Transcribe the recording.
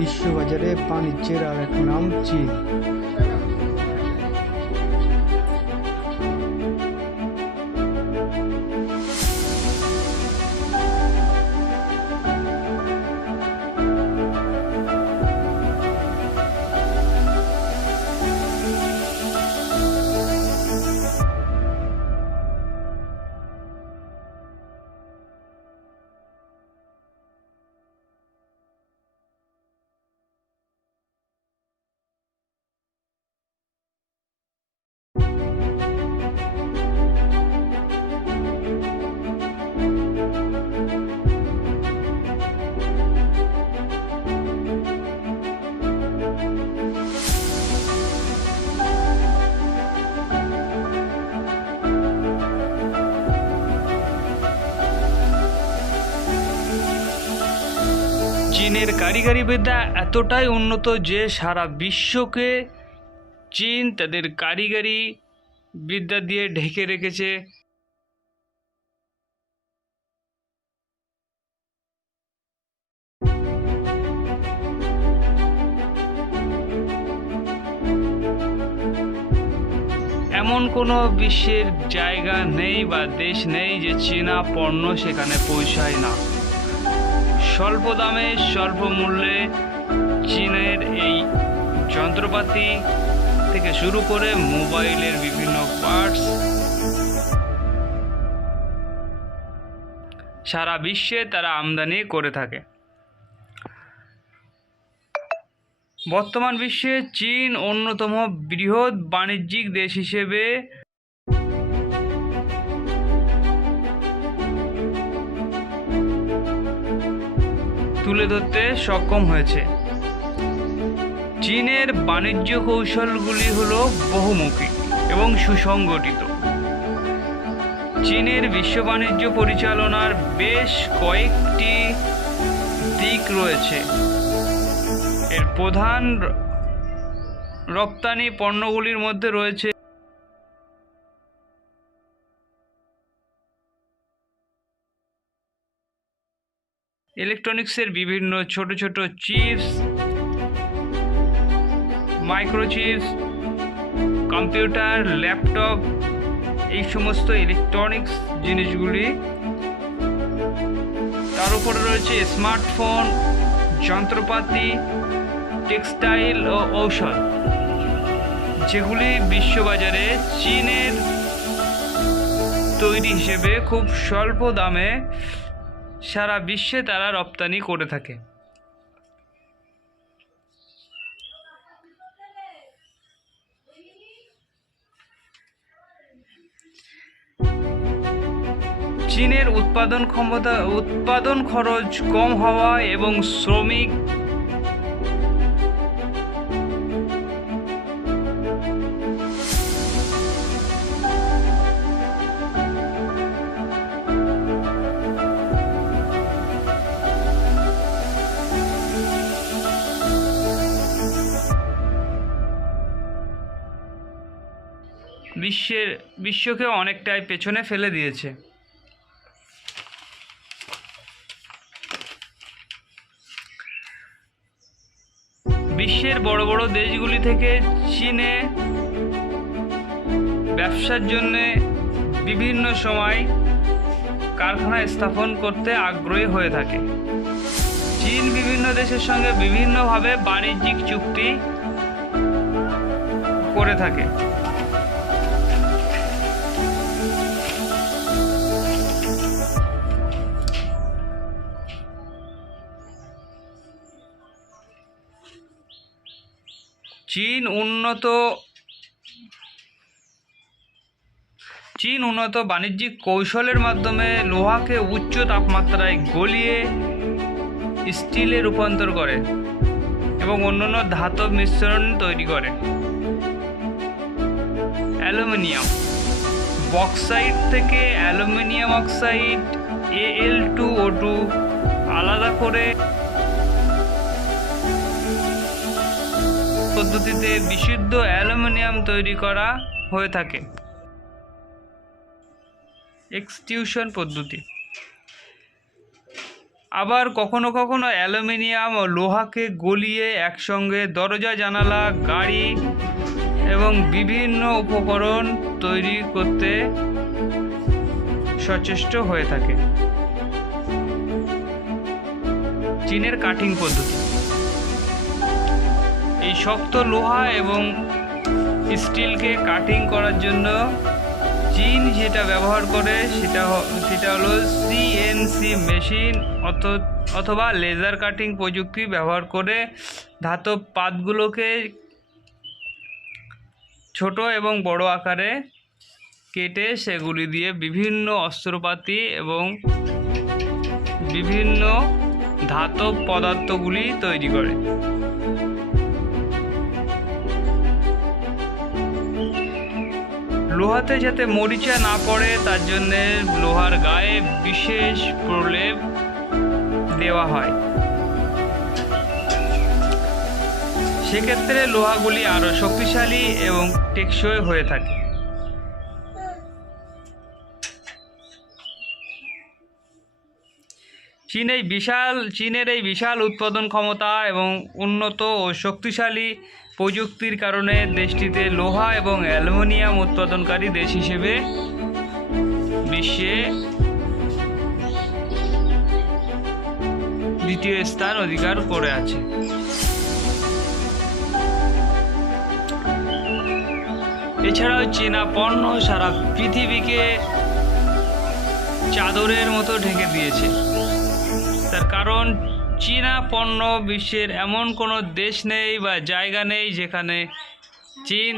বিশ্ববাজারে বাণিজ্যের আর এক নাম চীন। চীনের কারিগরি বিদ্যা এতটাই উন্নত যে সারা বিশ্বকে চীন তাদের কারিগরি বিদ্যা দিয়ে ঢেকে রেখেছে। এমন কোনো বিশ্বের জায়গা নেই বা দেশ নেই যে চীনা পণ্য সেখানে পৌঁছায় না। স্বল্প দামে স্বল্প মূল্যে চীনের এই যন্ত্রপাতি থেকে শুরু করে মোবাইলের বিভিন্ন পার্টস সারা বিশ্বে তারা আমদানি করে থাকে। বর্তমান বিশ্বে চীন অন্যতম বৃহৎ বাণিজ্যিক দেশ হিসেবে তুলে ধরতে সক্ষম হয়েছে। চীনের বাণিজ্য কৌশলগুলি হল বহুমুখী এবং সুসংগঠিত। চীনের বিশ্ব বাণিজ্য পরিচালনার বেশ কয়েকটি দিক রয়েছে। এর প্রধান রপ্তানি পণ্যগুলির মধ্যে রয়েছে ইলেকট্রনিক্সের বিভিন্ন ছোট ছোট চিপস, মাইক্রোচিপস, কম্পিউটার, ল্যাপটপ, এই সমস্ত ইলেকট্রনিক্স জিনিসগুলি। তার উপরে রয়েছে স্মার্টফোন, যন্ত্রপাতি, টেক্সটাইল ও ঔষধ, যেগুলি বিশ্ববাজারে চীনের তৈরি হিসেবে খুব স্বল্প দামে সারা বিশ্বে তারা রপ্তানি করে থাকে। চীনের উৎপাদন খরচ কম হওয়া এবং শ্রমিক বিশ্বকে অনেকটাই পেছনে ফেলে দিয়েছে। বিশ্বের বড় বড় দেশগুলি থেকে চীনে ব্যবসার জন্য বিভিন্ন সময় কারখানা স্থাপন করতে আগ্রহী হয়ে থাকে। চীন বিভিন্ন দেশের সঙ্গে বিভিন্নভাবে বাণিজ্যিক চুক্তি করে থাকে। চীন উন্নত বাণিজ্যিক কৌশলের মাধ্যমে লোহাকে উচ্চ তাপমাত্রায় গলিয়ে স্টিলে রূপান্তর করে এবং অন্যান্য ধাতব মিশ্রণ তৈরি করে। অ্যালুমিনিয়াম, বক্সাইট থেকে অ্যালুমিনিয়াম অক্সাইড Al2O2 আলাদা করে পদ্ধতিতে বিশুদ্ধ অ্যালুমিনিয়াম তৈরি করা হয়ে থাকে। এক্সট্রুশন পদ্ধতি। আবার কখনো কখনো অ্যালুমিনিয়াম ও লোহাকে গলিয়ে একসঙ্গে দরজা, জানালা, গাড়ি এবং বিভিন্ন উপকরণ তৈরি করতে সচেষ্ট হয়ে থাকে। চীনের কাটিং পদ্ধতি। এই শক্ত লোহা এবং স্টিলকে কাটিং করার জন্য চীন যেটা ব্যবহার করে সেটা হলো সিএনসি মেশিন অথবা লেজার কাটিং প্রযুক্তি ব্যবহার করে ধাতব পাতগুলোকে ছোট এবং বড় আকারে কেটে সেগুলি দিয়ে বিভিন্ন অস্ত্রপাতি এবং বিভিন্ন ধাতব পদার্থগুলি তৈরি করে। লোহাতে যাতে মরিচা না পড়ে তার জন্য লোহার গায়ে বিশেষ প্রলেপ দেওয়া হয়। সেক্ষেত্রে লোহাগুলি আরো শক্তিশালী এবং টেকসই হয়ে থাকে। চীনের এই বিশাল উৎপাদন ক্ষমতা এবং উন্নত ও শক্তিশালী প্রযুক্তির কারণে দেশটিতে লোহা এবং অ্যালুমিনিয়াম উৎপাদনকারী দেশ হিসেবে বিশ্বে দ্বিতীয় স্থান অধিকার করে আছে। এছাড়াও চীনা পণ্য সারা পৃথিবীকে চাদরের মতো ঢেকে দিয়েছে। তার কারণ চীনা পণ্য বিশ্বের এমন কোনো দেশ নেই বা জায়গা নেই যেখানে চীন